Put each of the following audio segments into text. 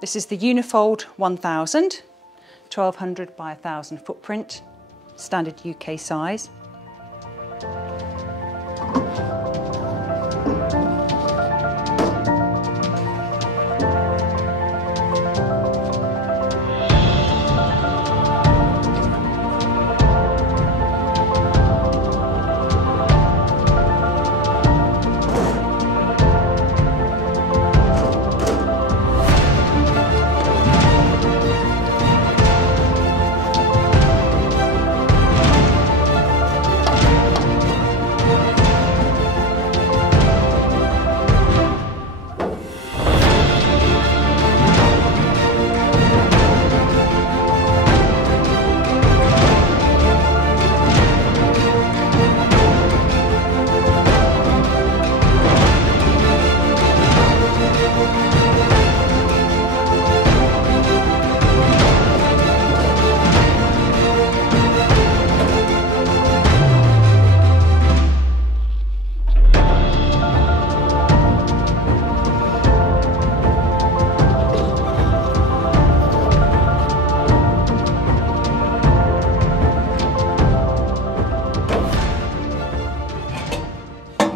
This is the Unifold 1000, 1200 by 1000 footprint, standard UK size.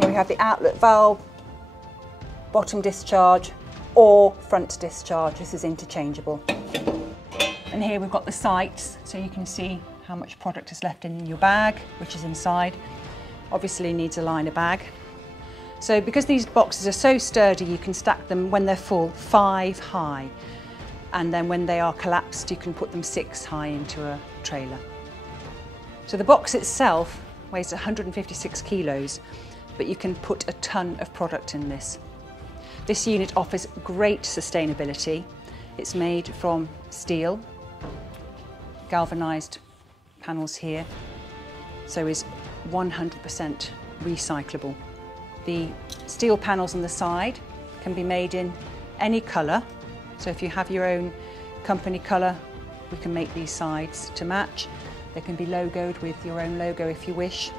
We have the outlet valve, bottom discharge or front discharge. This is interchangeable. And here we've got the sights, so you can see how much product is left in your bag, which is inside. Obviously needs a liner bag. So because these boxes are so sturdy, you can stack them when they're full 5 high. And then when they are collapsed, you can put them 6 high into a trailer. So the box itself weighs 156 kilos. But you can put a ton of product in this. This unit offers great sustainability. It's made from steel, galvanised panels here, so is 100% recyclable. The steel panels on the side can be made in any colour, so if you have your own company colour, we can make these sides to match. They can be logoed with your own logo if you wish.